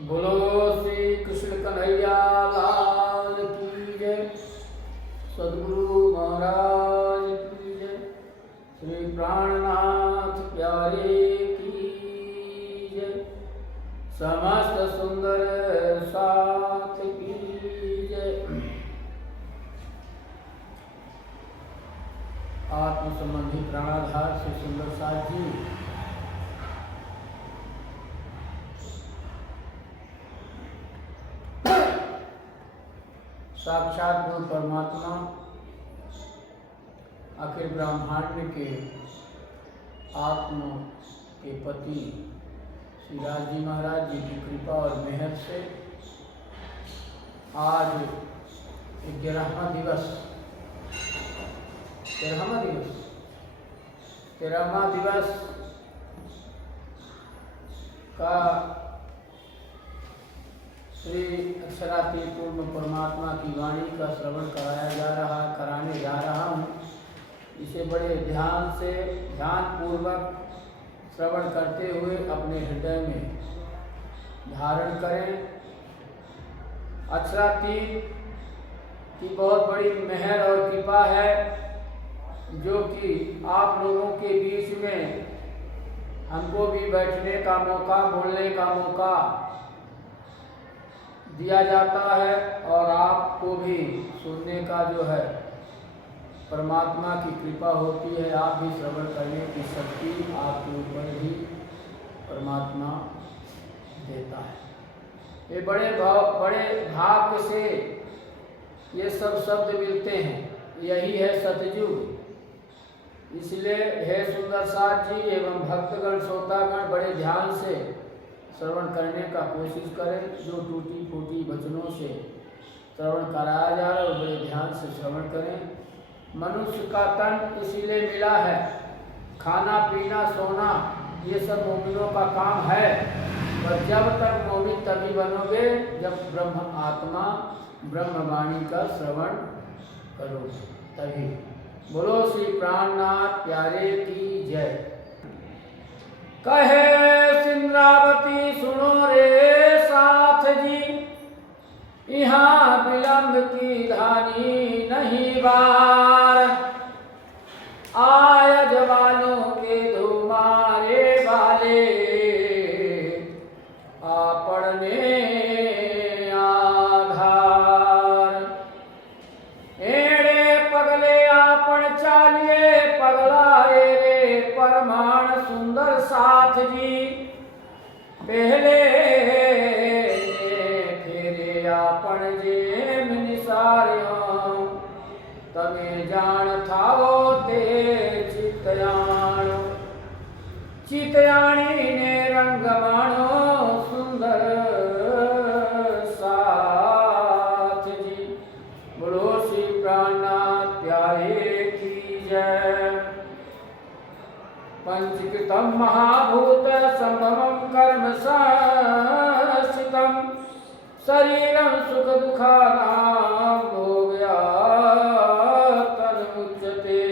बोलो श्री कृष्ण कन्हैया लाल की जय। सद्गुरु महाराज की जय। श्री प्राणनाथ प्यारे की जय। समस्त सुंदर साथ की जय। आत्म संबंधी प्राणाधार से सुंदर साथ जी साक्षात गुरु परमात्मा अखिल ब्रह्मांड के आत्मा के पति श्री राज जी महाराज जी की कृपा और मेहर से आज 11वां दिवस का श्री अक्षराती पूर्ण परमात्मा की वाणी का श्रवण कराने जा रहा हूँ। इसे बड़े ध्यान से ध्यान पूर्वक श्रवण करते हुए अपने हृदय में धारण करें। अक्षरातीत की बहुत बड़ी मेहर और कृपा है जो कि आप लोगों के बीच में हमको भी बैठने का मौका, बोलने का मौका दिया जाता है और आपको भी सुनने का जो है परमात्मा की कृपा होती है। आप भी श्रवण करने की शक्ति आपके ऊपर ही परमात्मा देता है। ये बड़े भाग्य से ये सब शब्द मिलते हैं। यही है सतयुग। इसलिए हे सुंदर साथ जी एवं भक्तगण श्रोतागण बड़े ध्यान से श्रवण करने का कोशिश करें। जो टूटी फूटी वचनों से श्रवण कराया जा रहा है बड़े ध्यान से श्रवण करें। मनुष्य का तन इसीलिए मिला है, खाना पीना सोना ये सब मोमिनों का काम है, पर जब तक मोमिन तभी बनोगे जब ब्रह्म आत्मा ब्रह्मवाणी का श्रवण करोगे तभी। बोलो श्री प्राणनाथ प्यारे की जय। कहे सिंद्रावती सुनो रे साथ जी, यहाँ विलंब की धानी नहीं बार। आय जवानों के धुमारे वाले आपने आधार। एड़े पगले आपण चालिए पगलाए रे परमाण सुंदर साथ जी। पहले फेरे आपण जेम निसार्यों, तमे जान थावो ते चितयाणो। चितयाणी ने रंग माणो सुंदर साथ जी। बोलो श्री प्राणनाथ प्यारे की जय। पंचकृतम महाभूत संभवम कर्म संस्थितम, शरीरम सुख दुखानां भोग्या तन्मुच्यते।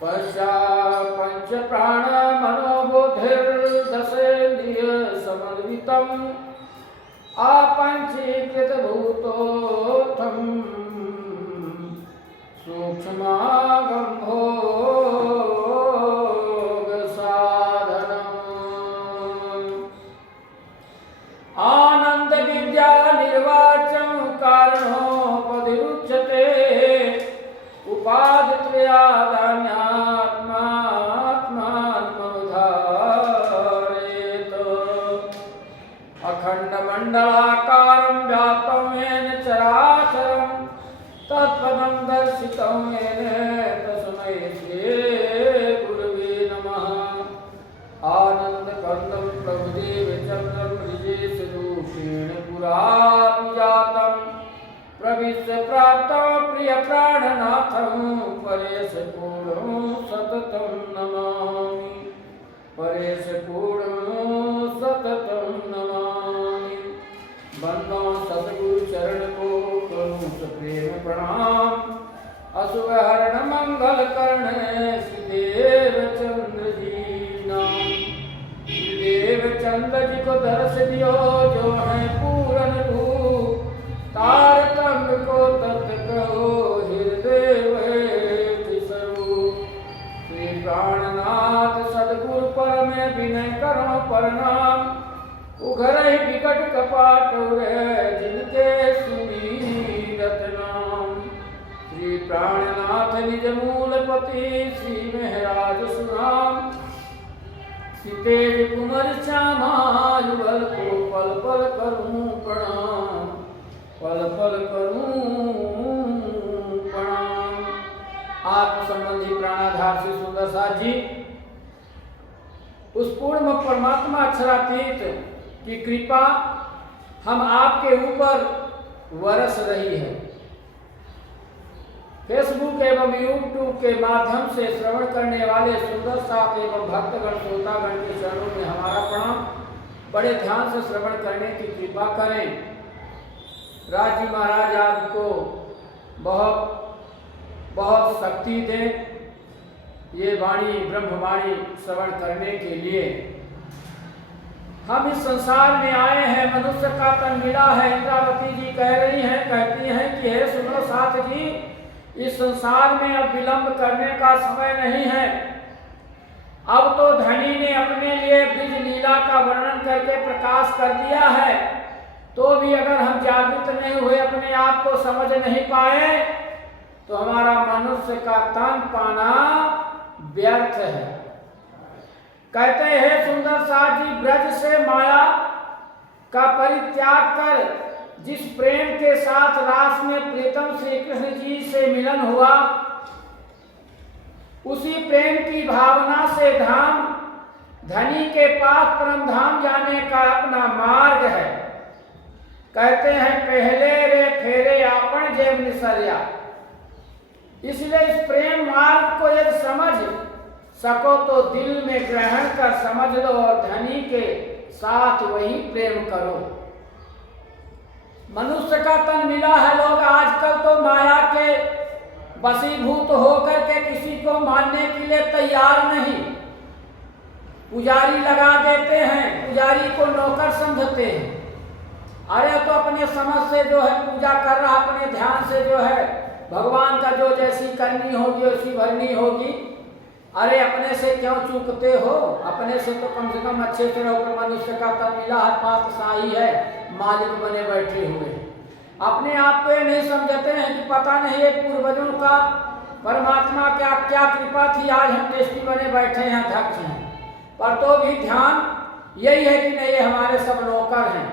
पंच प्राण मनोबुद्धिर्दशेन्द्रिय समन्वितम्, आपंचीकृत भूतोत्थम सूक्ष्मागम भोग साधनम्। आनंद विद्या निर्वाचन कारणोपदिरुच्यते, उपादित्र्यादान्यात्मात्मानमनुधारेत। अखंड मंडलाकारं व्याप्तं येन चराचरं, तत्पदं दर्शितं येन तस्मै श्री गुरवे नमः। आनंद कंदं प्रभुदेव चंद्रं ऋजेशरूपेण पुराभिजातं, प्रविश्य प्राप्तं प्रिय प्राणनाथं परेश पूर्णं सततं नमामि। परेश पूर्णं सततं नमामि। बंदो सतगुरु चरण को करूं प्रेम प्रणाम। अशुभ हरण मंगल कर्ण श्रीदेव चंद्र जी नाम। श्रीदेव चंद्र प्राणनाथ सदगुरु पर में विनय करो प्रणाम। उघर ही विकट कपाट जिनके सुमीरत नाम। श्री प्राणनाथ निज मूलपति श्री महराज सुनाम। सितेज कुमर श्यामा युगल को पल पल करूं प्रणाम, पल पल करूं प्रणाम। आत्म संबंधी प्राणाधार श्री सुंदर साथ जी उस पूर्ण परमात्मा अक्षरातीत की कृपा हम आपके ऊपर वरस रही है। फेसबुक एवं यूट्यूब के माध्यम से श्रवण करने वाले सुंदर साथ एवं भक्तगण श्रोतागण के चरणों में हमारा प्रणाम। बड़े ध्यान से श्रवण करने की कृपा करें। राज जी महाराज आपको बहुत बहुत शक्ति दें ये वाणी ब्रह्मवाणी श्रवण करने के लिए। हम इस संसार में आए हैं, मनुष्य का तन मिला है। इंद्रावती जी कह रही हैं, कहती हैं कि हे सुनो साथ जी, इस संसार में अब विलंब करने का समय नहीं है। अब तो धनी ने अपने लिए ब्रज लीला का वर्णन करके प्रकाश कर दिया है, तो भी अगर हम जागृत नहीं हुए, अपने आप को समझ नहीं पाए, तो हमारा मनुष्य का तन पाना व्यर्थ है। कहते हैं सुंदर साथ जी, ब्रज से माया का परित्याग कर जिस प्रेम के साथ रास में प्रीतम श्री कृष्ण जी से मिलन हुआ, उसी प्रेम की भावना से धाम धनी के पास परम धाम जाने का अपना मार्ग है। कहते हैं पहले रे फेरे आपन जेब निसरिया। इसलिए इस प्रेम मार्ग को यदि समझ सको तो दिल में ग्रहण कर समझ लो और धनी के साथ वही प्रेम करो। मनुष्य का तन मिला है, लोग आजकल तो माया के वशीभूत होकर के किसी को मानने के लिए तैयार नहीं। पुजारी लगा देते हैं, पुजारी को नौकर समझते हैं। अरे तो अपने समझ से जो है पूजा कर रहा, अपने ध्यान से जो है भगवान का जो जैसी करनी होगी वैसी भरनी होगी। अरे अपने से क्यों चूकते हो? अपने से तो कम से कम अच्छे से रहो। मनुष्य का तन मिला है, पातशाही है, मालिक बने बैठे हुए। अपने आप को ये नहीं समझते हैं कि पता नहीं ये पूर्वजों का परमात्मा क्या क्या कृपा थी, आज हम टेस्टी बने बैठे हैं, अध्यक्ष हैं। पर तो भी ध्यान यही है कि नहीं ये हमारे सब नौकर हैं।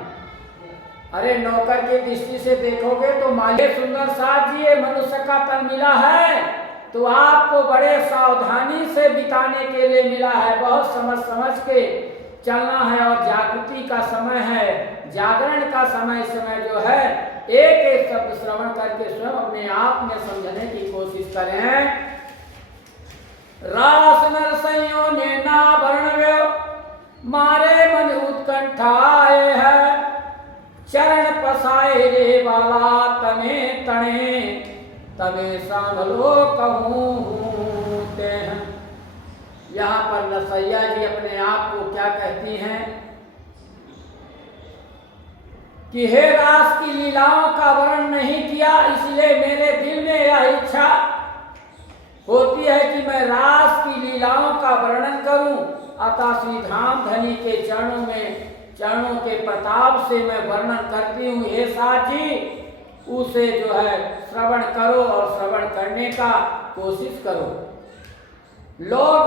अरे नौकर की दृष्टि से देखोगे तो मालिक सुंदर साथ जी ये मनुष्य का तन मिला है तो आपको बड़े सावधानी से बिताने के लिए मिला है। बहुत समझ के चलना है और जागृति का समय है, जागरण का समय जो है एक एक शब्द श्रवण करके स्वयं अपने आप में समझने की कोशिश करें। रास नरसइयों ने ना वर्णव्यो मारे मन उत्कंठाए है। चरण पसाए रे वाला तने तने तबे सांभलो कहूते हैं। यहाँ पर नरसैया जी अपने आप को क्या कहती हैं कि हे रास की लीलाओं का वर्णन नहीं किया, इसलिए मेरे दिल में यह इच्छा होती है कि मैं रास की लीलाओं का वर्णन करूं। अतः श्री धाम धनी के चरणों के प्रताप से मैं वर्णन करती हूँ। हे साथ जी उसे जो है श्रवण करो और श्रवण करने का कोशिश करो। लोग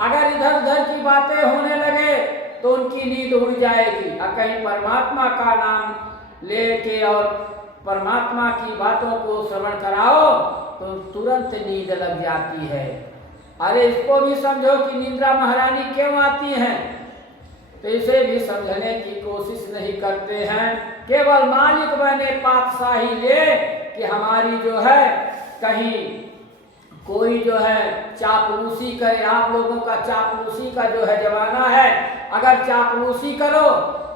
अगर इधर उधर की बातें होने लगे तो उनकी नींद उड़ जाएगी। और कहीं परमात्मा का नाम लेके और परमात्मा की बातों को श्रवण कराओ तो तुरंत नींद लग जाती है। अरे इसको भी समझो कि निंद्रा महारानी क्यों आती हैं, तो इसे भी समझने की कोशिश नहीं करते हैं। केवल मालिक बने पातशाही ले कि हमारी जो है कहीं कोई जो है चापलूसी करे। आप लोगों का चापलूसी का जो है जमाना है। अगर चापलूसी करो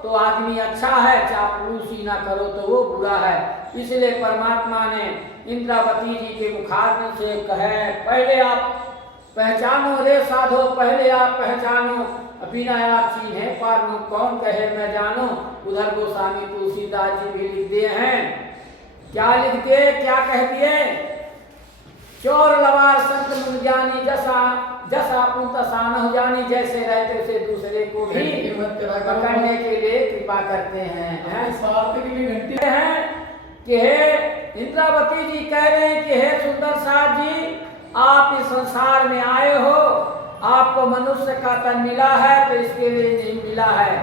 तो आदमी अच्छा है, चापलूसी ना करो तो वो बुरा है। इसलिए परमात्मा ने इंद्रावती जी के मुखारबिंद से कहे पहले आप पहचानो रे साधो, पहले आप पहचानो, बिना आप चीन्हे पार कौन कहे मैं जानो। उधर गोस्वामी तुलसीदास जी भी लिख दिए हैं। क्या लिख दिए, क्या कह दिए? चोर लवार संत मुनिज्ञानी जसा जैसा पुन तसा न जानी, जैसे रहते उसे दूसरे को भी पकड़ने के लिए कृपा करते हैं। स्वार्थ के लिए घंटी हैं कि हे इंद्रावती जी कह रहे हैं कि हे सुंदर साथ जी, आप इस संसार में आए हो, आपको मनुष्य का तन मिला है तो इसके लिए नहीं मिला है,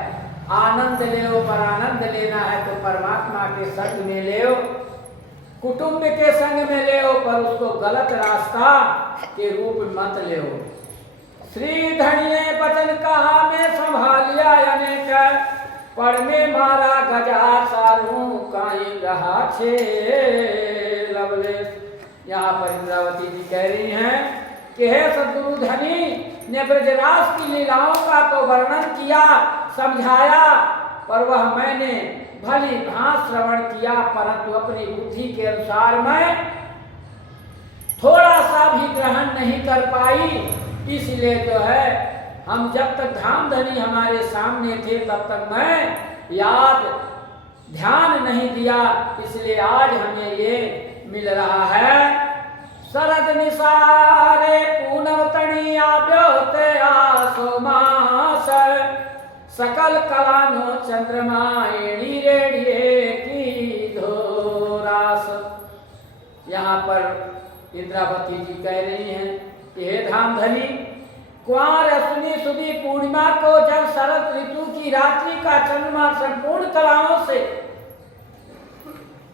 आनंद ले पर आनंद लेना है तो परमात्मा के संग में ले, कुटुंब के संग में ले, पर उसको गलत रास्ता के रूप में मत ले। श्री धनी ने वचन कहा मैं संभालिया अनेक, पर में मारा गजा सारू काई रहा छे लवलेश। यहाँ पर इंद्रावती जी कह रही हैं कि हे सद्गुरु धनी ने ब्रजराज की लीलाओं का तो वर्णन किया, समझाया, पर वह मैंने भली भांति श्रवण किया, परंतु अपनी बुद्धि के अनुसार मैं थोड़ा सा भी ग्रहण नहीं कर पाई। इसलिए जो है हम जब तक धाम धनी हमारे सामने थे तब तक मैं याद ध्यान नहीं दिया, इसलिए आज हमें ये मिल रहा है। शरद निसारे पूनम तणिया ब्योते आसो मास, सकल कलानो चंद्रमा एड़ी रेडिये की धोरास। यहाँ पर इंद्रावती जी कह रही हैं कि हे धाम धनी, कुआर अश्विनी सुदी पूर्णिमा को जब शरद ऋतु की रात्रि का चंद्रमा संपूर्ण कलाओं से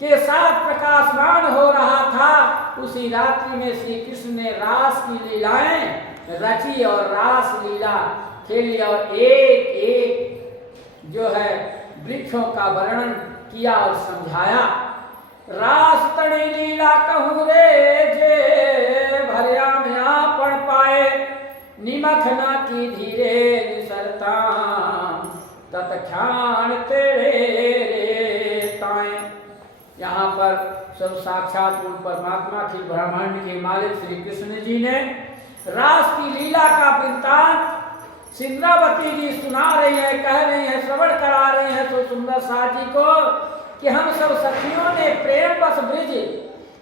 के साथ प्रकाशमान हो रहा था, उसी रात्रि में श्री कृष्ण ने रास की लीलाएं रची और रास लीला खेली और एक एक जो है वृक्षों का वर्णन किया और समझाया। रास तणी लीला कहूँ रे जे भरिया में आ पढ़ पाए, निमखना की धीरे निसरता तत्क्षण तेरे रे ताए। यहाँ पर सब साक्षात गुरु परमात्मा की ब्रह्मांड के मालिक श्री कृष्ण जी ने रास की लीला का वृत्तांत इंद्रावती जी सुना रही है, कह रही है, श्रवण करा रही है तो सुंदर साथ जी को कि हम सब सखियों ने प्रेम बस ब्रिज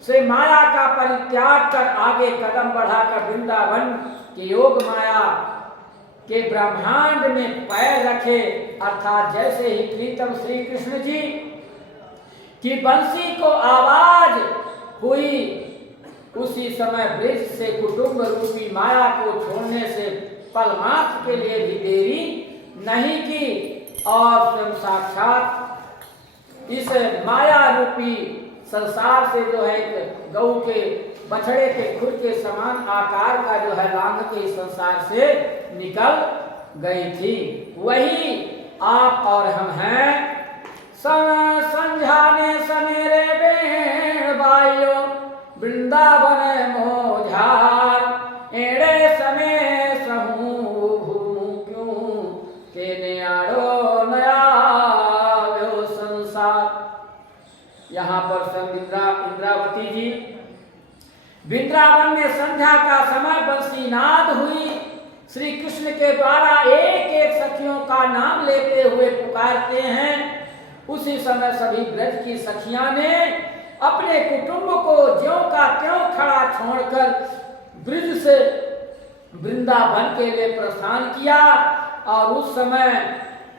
से माया का परित्याग कर आगे कदम बढ़ाकर वृंदावन की योग माया के ब्रह्मांड में पैर रखे, अर्थात जैसे ही प्रीतम श्री कृष्ण जी की बंसी को आवाज हुई, उसी समय ब्रिज से कुटुंब रूपी माया को छोड़ने से पल मात्र के लिए भी देरी नहीं की और स्वयं साक्षात इस माया रूपी संसार से जो है गौ के बछड़े के खुर के समान आकार का जो है लांग के इस संसार से निकल गई थी। वही आप और हम हैं। संझाने समेरे बेण बायो वृंदावन मोझार, एड़े समय सहू भूमु क्यों के न्याड़ो नया व्यो संसार। यहाँ पर सब इंद्रावती जी वृंदावन में संध्या का समय बंसी नाद हुई, श्री कृष्ण के द्वारा एक एक सखियों का नाम लेते हुए पुकारते हैं। उसी समय सभी ब्रज की सखियां ने अपने कुटुंब को ज्यों का त्यों खड़ा छोड़कर ब्रज से वृंदावन के लिए प्रस्थान किया। और उस समय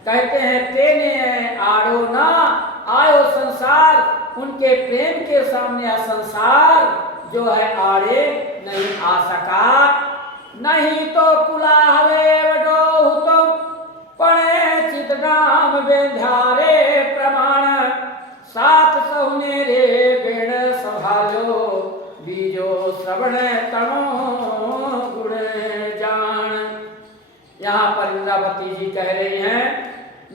कहते हैं तेने आड़ो ना आयो संसार, उनके प्रेम के सामने संसार जो है आड़े नहीं आ सका। नहीं तो कुलाहवे वडोहु तो पड़े चितनाम बेंधारे प्रमाण, सात सहुने रे बेण संभालो बीजो श्रवण तणो गुण जान। यहाँ पर इंद्रावती जी कह रही हैं,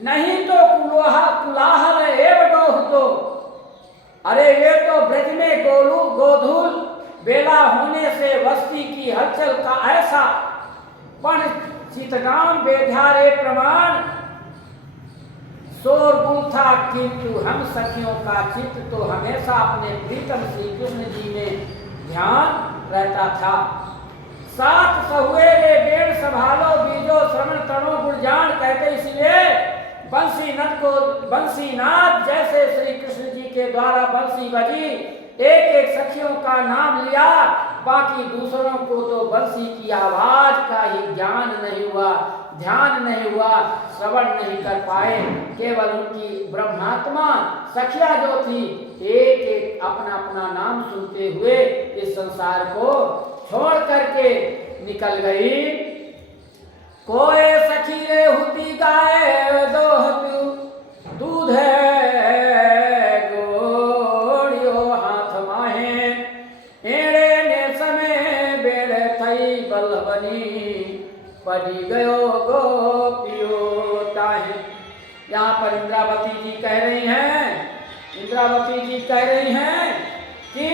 नहीं तो कुलाहल एवडोह तो, अरे ये तो ब्रज में गोधूल बेला होने से वस्ती की हलचल का ऐसा पण चितगाम बेधारे प्रमाण शोरगुल था, किंतु हम सखियों का चित्त तो हमेशा अपने प्रीतम श्री कृष्ण जी में ध्यान रहता था। सात सहुए रे बेड़ संभालो बीजो श्रवण तणो गुणजान कहते इसलिए बंसीनाथ जैसे श्री कृष्ण जी के द्वारा बंसी बजी, एक एक सखियों का नाम लिया, बाकी दूसरों को तो बंसी की आवाज का ही ज्ञान नहीं हुआ, ध्यान नहीं हुआ, श्रवण नहीं कर पाए। केवल उनकी ब्रह्मात्मा सखिया जो थी एक एक अपना अपना नाम सुनते हुए इस संसार को छोड़ करके निकल गई। कोई सखी रे हुती गाय दोहतु दूध गोड़ियो हाथ माहे एड़े ने समय बेड़े थई बलबनी पड़ी गयो गोपियो ताहे। यहाँ पर इंद्रावती जी कह रही हैं, इंद्रावती जी कह रही हैं कि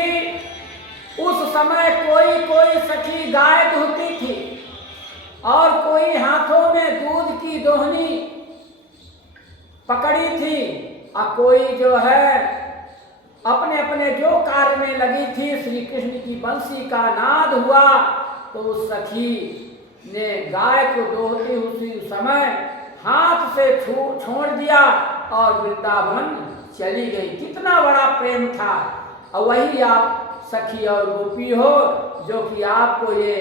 उस समय कोई कोई सखी गाय दूहती थी और कोई हाथों में दूध की दोहनी पकड़ी थी और कोई जो है अपने अपने जो कार्य में लगी थी। श्री कृष्ण की बंसी का नाद हुआ तो उस सखी ने गाय को दोहते उसी समय हाथ से छोड़ दिया और वृंदावन चली गई। कितना बड़ा प्रेम था। और वही आप सखी और गोपी हो जो कि आपको ये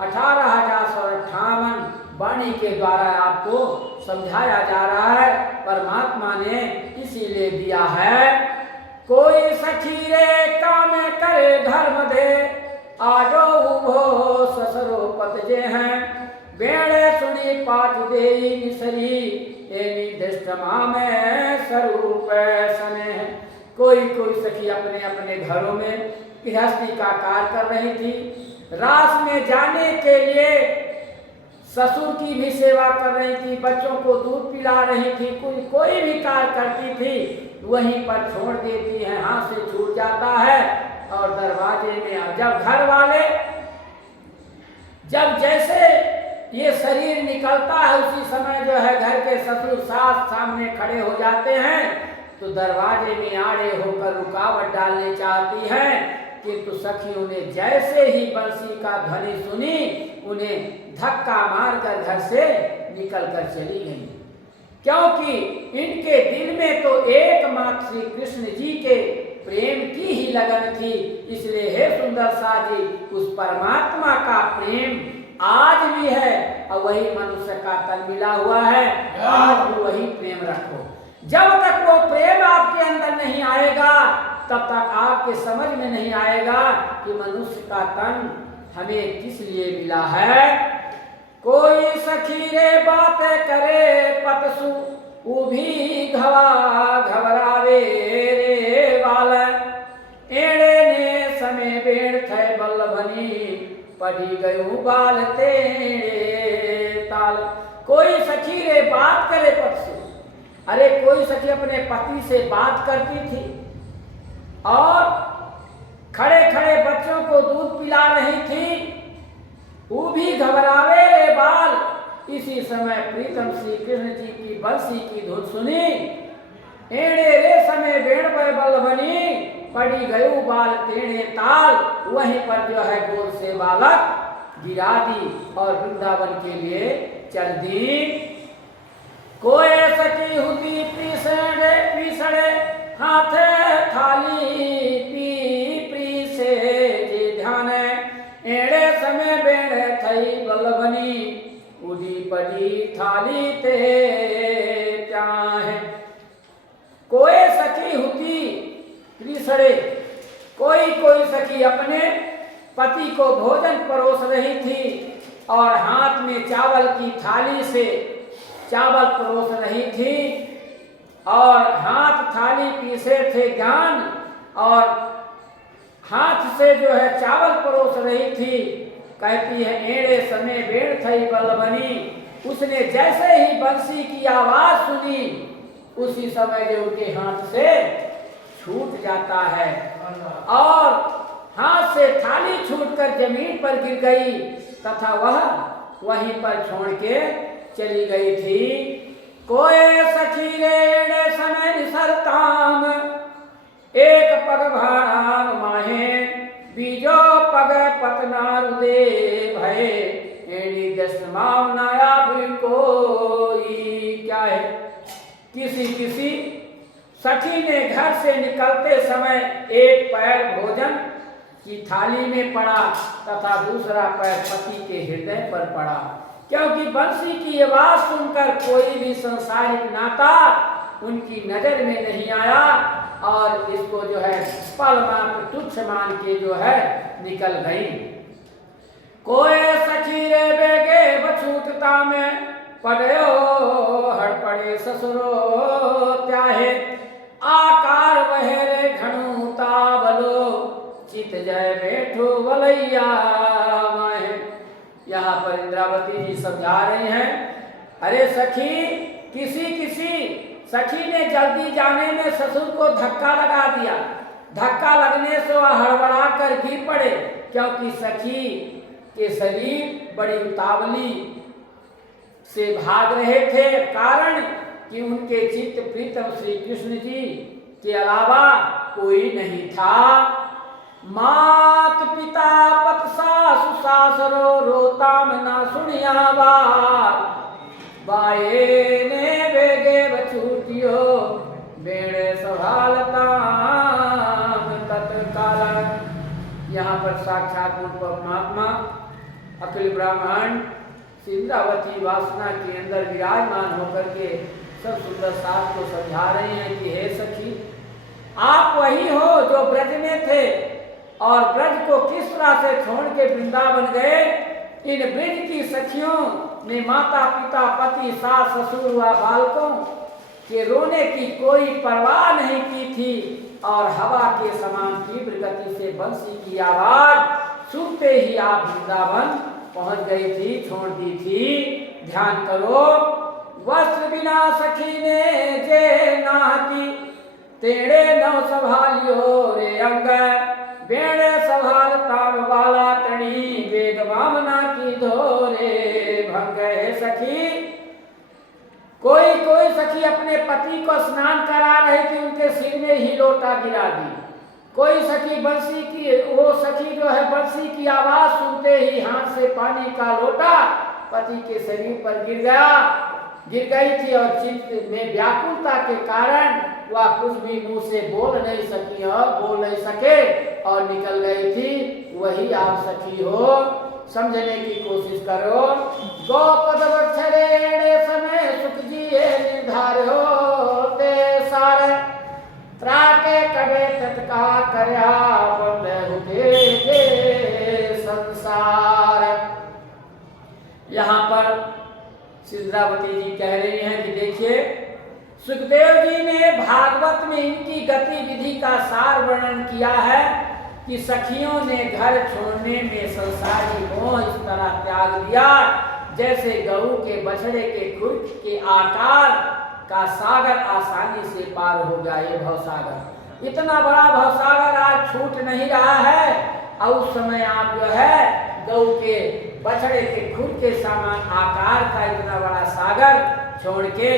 18,158 वाणी के द्वारा आपको समझाया जा रहा है। परमात्मा ने इसीलिए दिया है। कोई सखी रे काम करे धर्म दे आजो उभो ससरो पतजे हैं बेड़े सुनी पाठ दे निसरी एनी दृष्टमा में स्वरूप सने। कोई कोई सखी अपने अपने घरों में गृहस्थी का कार्य कर रही थी, रास में जाने के लिए ससुर की भी सेवा कर रही थी, बच्चों को दूध पिला रही थी, कोई भी कार्य करती थी वहीं पर छोड़ देती है, हाथ से छूट जाता है। और दरवाजे में जब घर वाले जब जैसे ये शरीर निकलता है उसी समय जो है घर के ससुर सास सामने खड़े हो जाते हैं तो दरवाजे में आड़े होकर रुकावट डालने चाहती हैं। किंतु सखियों ने जैसे ही बंसी का ध्वनि सुनी उन्हें धक्का मारकर घर से निकलकर चली गई, क्योंकि इनके दिल में तो एकमात्र श्री कृष्ण जी के प्रेम की ही लगन थी। इसलिए हे सुंदर सा जी, उस परमात्मा का प्रेम आज भी है और वही मनुष्य का तन मिला हुआ है। आज भी वही प्रेम रखो। जब तक वो प्रेम आपके अंदर नहीं आएगा तब तक आपके समझ में नहीं आएगा कि मनुष्य का तन हमें किस लिए मिला है। कोई सखी रे बात करे पतसु उभी घबरावे रे बाल एड़े ने समय बेड़ थे बल्लभनी पड़ी गयू बाल तेरे ताल। कोई सखी रे बात करे पतसु, अरे कोई सखी अपने पति से बात करती थी और खड़े खड़े बच्चों को दूध पिला रही थी, वो भी घबरावे रे बाल। इसी समय प्रीतम श्री कृष्ण जी की बंसी की धुन सुनी, एड़े रे समय बेड़ बल्लभनी पड़ी गयू बाल तेड़े ताल। वहीं पर जो है गोद से बालक गिरा दी और वृंदावन के लिए चल दी। कोई सखी हुती पीसड़े हाथ थाली पी से जे ध्यान एड़े समय बेड़ थई बल्लभनी उड़ी पड़ी थाली ते चाहे। कोई सखी हुती पीसड़े, कोई कोई सखी अपने पति को भोजन परोस रही थी और हाथ में चावल की थाली से चावल परोस रही थी और हाथ थाली पीसे थे ज्ञान और हाथ से जो है चावल परोस रही थी। कहती है एड़े समय बेड़ थई बल्लभनी, उसने जैसे ही बंसी की आवाज सुनी उसी समय जो उनके हाथ से छूट जाता है और हाथ से थाली छूटकर जमीन पर गिर गई तथा वह वहीं पर छोड़ के चली गई थी। कोई सखी रेड़े समय निसरताम एक पग भाणाम माहे बीजो पग पतनार दे भय एड़ी दशमाव नाया भी कोई। क्या है, किसी सखी ने घर से निकलते समय एक पैर भोजन की थाली में पड़ा तथा दूसरा पैर पति के हृदय पर पड़ा, क्योंकि बंसी की आवाज सुनकर कोई भी संसारिक नाता उनकी नजर में नहीं आया और इसको जो है पल मात्र तुच्छ मान के जो है निकल गई। कोई सखी रे बेगे बछूटता में पड़ो हड़ पड़े ससुरो त्याहे आकार बहेरे घणुता बलो चित जय बैठो बलैया माहे। यहाँ पर इंद्रावती जी समझा रहे हैं, अरे सखी, किसी सखी ने जल्दी जाने में ससुर को धक्का लगा दिया। धक्का लगने से वह हड़बड़ा कर गिर पड़े, क्योंकि सखी के शरीर बड़ी उतावली से भाग रहे थे, कारण कि उनके चित्त प्रीतम श्री कृष्ण जी के अलावा कोई नहीं था। मात पिता पत सासु सासरो रोताम ना सुनिया बाए ने बेगे बछूटियो बेड़े संभालता तत्काल। यहाँ पर साक्षात रूप परमात्मा अखिल ब्रह्मांड इंद्रावती वासना के अंदर विराजमान होकर के सब सुंदर साथ को समझा रहे हैं कि हे सखी, आप वही हो जो ब्रज में थे और ब्रज को किस तरह से छोड़ के वृंदावन गए। इन ब्रज की सखियों ने माता पिता पति सास ससुर व बालकों के रोने की कोई परवाह नहीं की थी और हवा के समान तीव्र गति से बंसी की आवाज सुनते ही आप वृंदावन पहुंच गई थी, छोड़ दी थी। ध्यान करो, वस्त्र बिना सखी ने जे नाहती तेड़े नौ संभालियो रे अंग बेड़े संभालता वाला तणी वेद वामना की धोरे भंग। सखी, कोई सखी अपने पति को स्नान करा रही थी, उनके सिर में ही लोटा गिरा दी। कोई सखी बंसी की, वो सखी जो है बंसी की आवाज सुनते ही हाथ से पानी का लोटा पति के शरीर पर गिर गई थी और चित्त में व्याकुलता के कारण वह कुछ भी मुंह से बोल नहीं सके और निकल गई थी। वही आप सखी हो, समझने की कोशिश करो। गोपद वक्षरेणे समय सुख जिए निर्धार हो ते सारे त्राके कबे तत्का करया बंद होते जे संसार। यहाँ पर इंद्रावती जी कह रही हैं कि देखिए, सुखदेव जी ने भागवत में इनकी गतिविधि का सार वर्णन किया है कि सखियों ने घर छोड़ने में संसारी मोह इस तरह त्याग दिया जैसे गऊ के बछड़े के खुर के आकार का सागर आसानी से पार हो गया। ये भवसागर, इतना बड़ा भवसागर आज छूट नहीं रहा है और उस समय आप जो है गऊ के बछड़े के खुर के समान आकार का इतना बड़ा सागर छोड़ के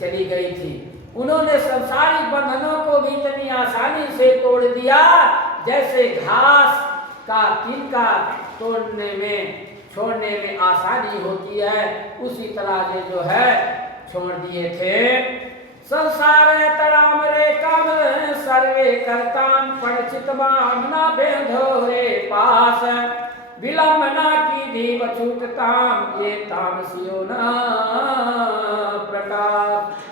चली गई थी। उन्होंने संसारिक बंधनों को भी इतनी आसानी से तोड़ दिया जैसे घास का तिनका छोड़ने में आसानी होती है, उसी तरह से जो है छोड़ दिए थे। संसार तड़ाम रे काम सर्वे करताम परिचित मामना बेधो रे पास विलंबना की धी बछूटताम ये तामसियो न प्रकाश।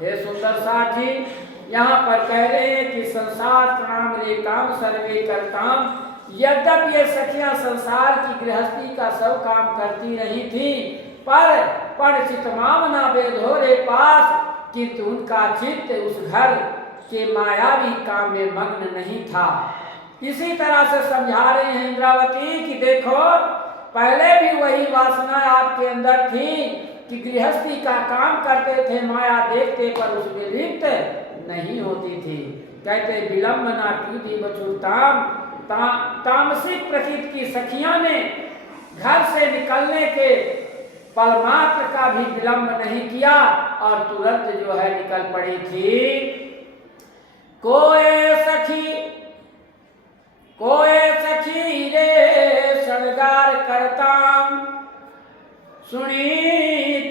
हे सुंदर साथी, यहाँ पर कह रहे हैं कि संसार तड़ाम रे काम सर्वे करताम। यद्यपि ये सखियां संसार की गृहस्थी का सब काम करती रही थी, पर चितमामना बेधोरे पास, किंतु उनका चित्त उस घर के मायावी काम में मग्न नहीं था। इसी तरह से समझा रहे हैं इंद्रावती कि देखो, पहले भी वही वासना आपके अंदर थी कि गृहस्थी का काम करते थे, माया देखते पर उसमें लिप्त नहीं होती थी। कहते विलंबना की थी बछूटाम। तामसिक प्रकृति की सखियां ने घर से निकलने के पलमात्र का भी विलंब नहीं किया और तुरंत जो है निकल पड़ी थी। कोई सखी रे शृंगार करताम सुनी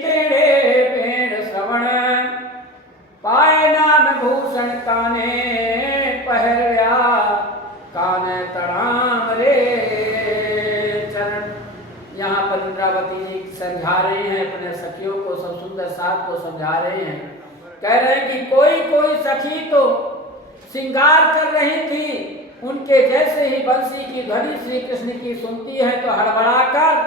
तेरे भेड़ श्रवण पाए नाम भूषण ताने पहरया कान तड़ा अपने सखियों को, सब सुंदर साथ को समझा रहे हैं। कह रहे हैं कि कोई कोई सखी तो श्रृंगार कर रही थी, उनके जैसे ही बंसी की ध्वनि श्री कृष्ण की सुनती है तो हड़बड़ाकर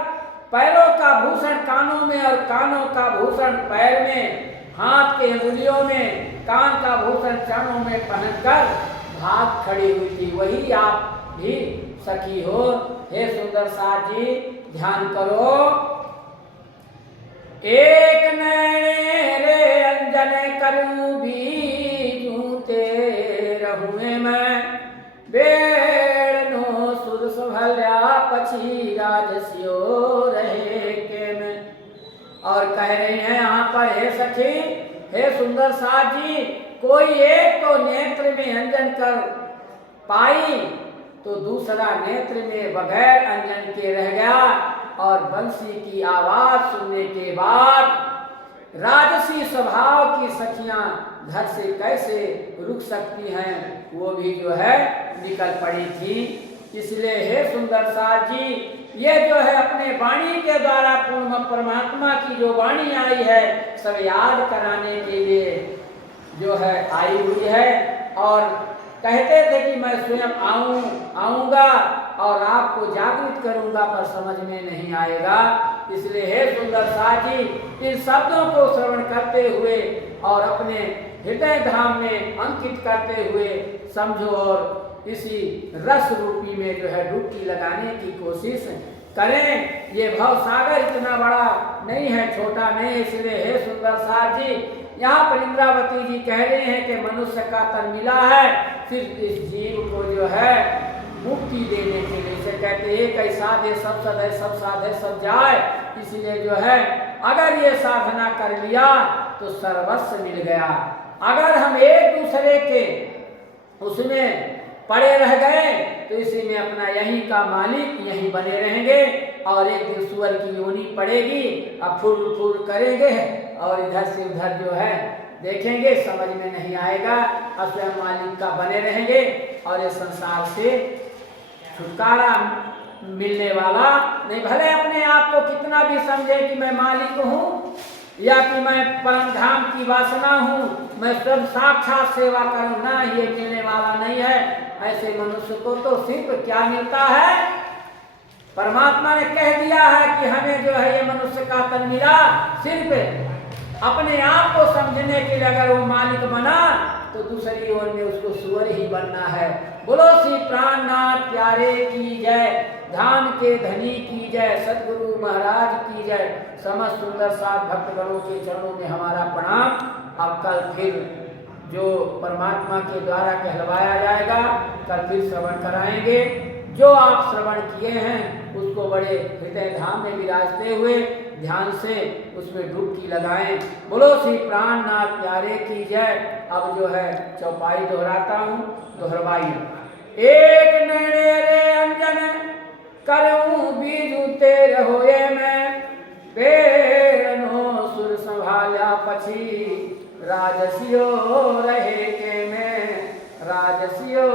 पैरों का भूषण कानों में और कानों का भूषण पैर में, हाथ के अंगुलियों में, कान का भूषण चरणों में पहनकर भाग खड़ी हुई थी। वही आप भी सखी हो। हे सुंदर साथ जी, ध्यान करो। एक नैने रे अंजन करूं बीजूं ते रहूं मैं, बेड़नो सुर संभल्या पछी राजसियो रहे के में। और कह रही हैं यहाँ पर, हे सखी, हे सुंदर साथ जी, कोई एक तो नेत्र में अंजन कर पाई तो दूसरा नेत्र में बगैर अंजन के रह गया। और बंसी की आवाज सुनने के बाद राजसी स्वभाव की सखियां घर से कैसे रुक सकती हैं, वो भी जो है निकल पड़ी थी। इसलिए हे सुंदर साथ जी, ये जो है अपने वाणी के द्वारा पूर्ण परमात्मा की जो वाणी आई है सब याद कराने के लिए जो है आई हुई है। और कहते थे कि मैं स्वयं आऊंगा और आपको जागृत करूंगा, पर समझ में नहीं आएगा। इसलिए हे सुंदर साथ जी, इन शब्दों को श्रवण करते हुए और अपने हृदय धाम में अंकित करते हुए समझो और इसी रस रूपी में जो है डुबकी लगाने की कोशिश करें। ये भव सागर इतना बड़ा नहीं है, छोटा नहीं। इसलिए हे सुंदर साथ जी, यहाँ पर इंद्रावती जी कह रहे हैं कि मनुष्य का तन मिला है सिर्फ इस जीव को जो है मुक्ति देने के लिए। इसे कहते हैं कई साधे सब सधे, सब साधे सब जाए। इसलिए जो है अगर ये साधना कर लिया तो सर्वस्व मिल गया। अगर हम एक दूसरे के उसमें पड़े रह गए तो इसी में अपना यहीं का मालिक यहीं बने रहेंगे और एक दिन सुअर की योनि पड़ेगी, अब फुर फुर करेंगे और इधर से उधर जो है देखेंगे, समझ में नहीं आएगा, अब स्वयं मालिक का बने रहेंगे और ये संसार से छुटकारा मिलने वाला नहीं। भले अपने आप को कितना भी समझे कि मैं मालिक हूँ या कि मैं परम धाम की वासना हूँ, मैं सब साक्षात सेवा करूँ, ना ये मिलने वाला नहीं है। ऐसे मनुष्य को तो सिर्फ क्या मिलता है, परमात्मा ने कह दिया है कि हमें जो है ये मनुष्य का तन मिला सिर्फ अपने आप को समझने के लिए। अगर वो मालिक बना तो दूसरी ओर में उसको सुअर ही बनना है। बोलो श्री प्राणनाथ प्यारे की जय, धाम के धनी की जय, सदगुरु महाराज की जय। समस्त सुंदर साथ भक्तगणों के चरणों में हमारा प्रणाम। अब कल फिर जो परमात्मा के द्वारा कहलवाया जाएगा कल फिर श्रवण कराएंगे। जो आप श्रवण किए हैं उसको बड़े हृदय धाम में विराजते हुए ध्यान से उसमें डुबकी लगाएं। बोलो श्री प्राणनाथ प्यारे की जय। अब जो है चौपाई दोहराता हूँ, दोहरवाइए। एक नैने रे अंजन करूं बीजू तेरे होए मैं, बेरनो सुर संभाल्या पछी राजसियो रहे के में, राजसियो